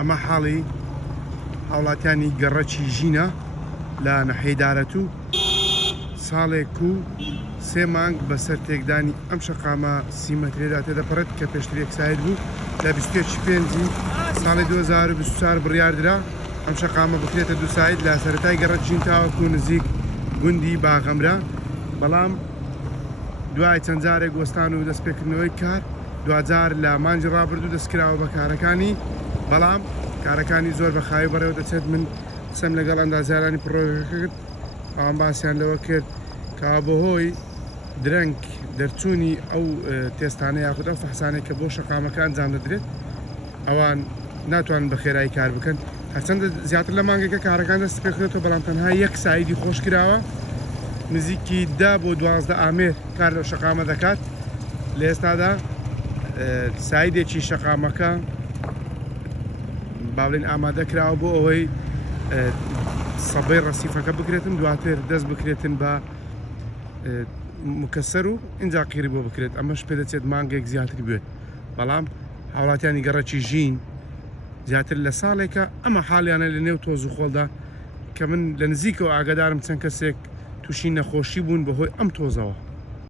ئەمە حاڵی هاوڵاتیانی گەڕەکی ژینە لە نەحەیدارەت و ساڵێک و 3 مانگ بەسەر تێکدانی ئەم شەقامە سیمەترێدا تێدەپەڕێت کە پێشتر یەکساید بوو لە 25 ساڵی 2024 بڕیاردرا ئەم شەقامە بکرێتە دووساید لە سەرەتای گەڕەت ژین تاوەکو نزیک گوندی باغەمرە، بەڵام دوای چەند جارێک وەستان و دەستپێکردنەوەی کار دوجار لە مانجی ڕابردوو دەستکراوە بە کارەکانی، بەڵام کارەکانی زۆر بە خاوی بەڕێوە دەچێت. من قسەم لەگەڵ ئەندازیارانی پڕۆژەکە کرد، ئەوان باسییان لەوە کرد کە بەهۆی درەنگ دەرچوونی ئەو تێستانە یاخود ئەو فەحسانێک کە بۆ شەقامەکە ئەنجام دەدرێت ئەوان ناتوانن بە خێرایی کار بکەن. هەرچەندە زیاتر لە مانگێکە کارەکان دەست پێکرێتەوە، بەڵام تەنها یەک سایدی خۆش کراوە، نزیکی 10 بۆ 12 ئامێر کار لەو شەقامە دەکات. لە ئێستادا سایدێکی شەقامەکە باڵین ئامادە کراوە بۆ ئەوەی سەبەی ڕەسیفەکە بکرێتن، دواتر دەست بکرێتن بە مکەسەر و اینجا قیری بۆ بکرێت. ئەمەش پێ دەچێت مانگێک زیاتری بێت، بەڵام هاوڵاتیانی گەڕەکی ژین زیاتر لە ساڵێکە ئەمە حاڵیانە لە نێو تۆز و خۆڵدا کە من لە نزیکەوە ئاگادارم چەند کەسێک تووشی نەخۆشی بوون بەهۆی ئەم تۆزەوە.